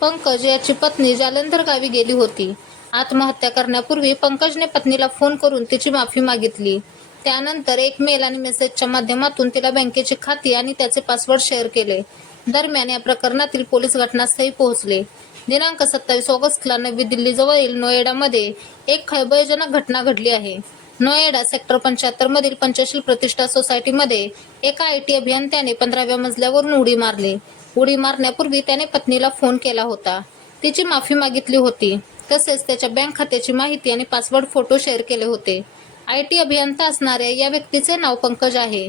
पंकज याची पत्नी जालंधर गावी गेली होती. आत्महत्या करण्यापूर्वी पंकजने पत्नीला फोन करून तिची माफी मागितली. त्यानंतर एक मेल आणि मेसेजच्या माध्यमातून तिला बँकेची खाती आणि त्याचे पासवर्ड शेअर केले. दरम्यान या प्रकरणातील पोलीस घटनास्थळी पोहोचले. दिनांक सत्तावीस ऑगस्टला नवी दिल्लीजवळील नोएडामध्ये एक खळबळजनक घटना घडली आहे. नोएडा सेक्टर पंच्याहत्तर मधील पंचशील प्रतिष्ठा सोसायटीमध्ये एका आय टी अभियंत्याने पंधराव्या मजल्यावरून उडी मारली. उडी मारण्यापूर्वी त्याने पत्नीला फोन केला होता. तिची माफी मागितली होती. तसेच त्याच्या बँक खात्याची माहिती आणि पासवर्ड फोटो शेअर केले होते. आय टी अभियंता असणाऱ्या या व्यक्तीचे नाव पंकज आहे.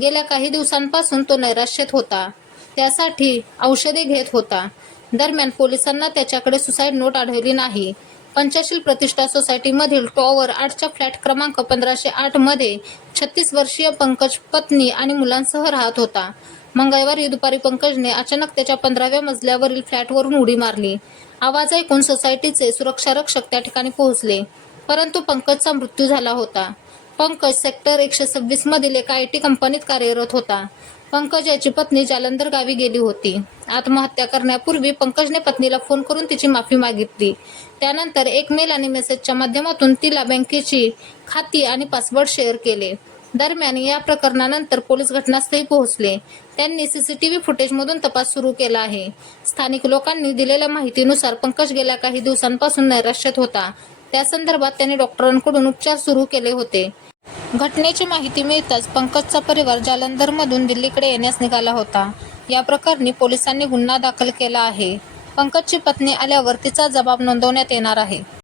गेल्या काही दिवसांपासून तो नैराश्यत होता. त्यासाठी औषधे घेत होता. दरम्यान पोलिसांना त्याच्याकडे सुसाईड नोट आढळली नाही. पंचशील प्रतिष्ठा सोसायटीमधील टॉवर आठच्या फ्लॅट क्रमांक पंधराशे आठमध्ये छत्तीस वर्षीय पंकज पत्नी आणि मुलांसह राहत होता. मंगळवारी दुपारी पंकजने अचानक त्याच्या पंधराव्या मजल्यावरील फ्लॅटवरून उडी मारली. आवाज ऐकून सोसायटीचे सुरक्षारक्षक त्या ठिकाणी पोहोचले. परंतु पंकजचा मृत्यू झाला होता. पंकज सेक्टर एकशे सव्वीस मधील एका आय टी कंपनीत कार्यरत होता. पंकज याची पत्नी जालंधर गावी गेली होती. आत्महत्या करण्यापूर्वी पंकजने पत्नीला फोन करून तिची माफी मागितली. त्यानंतर एक मेल आणि मेसेजच्या माध्यमातून तिला बँकेची खाती आणि पासवर्ड शेअर केले. दरम्यान या प्रकरणानंतर पोलीस घटनास्थळी पोहोचले. त्यांनी सीसीटीव्ही फुटेजमधून तपास सुरू केला आहे. स्थानिक लोकांनी दिलेल्या माहितीनुसार पंकज गेल्या काही दिवसांपासून नैराश्यात होता. त्या संदर्भात त्यांनी डॉक्टरांकडून उपचार सुरू केले होते. घटनेची माहिती मिळताच पंकजचा परिवार जालंधरमधून दिल्लीकडे येण्यास निघाला होता. या प्रकरणी पोलिसांनी गुन्हा दाखल केला आहे. पंकजची पत्नी आल्यावर तिचा जबाब नोंदवण्यात येणार आहे.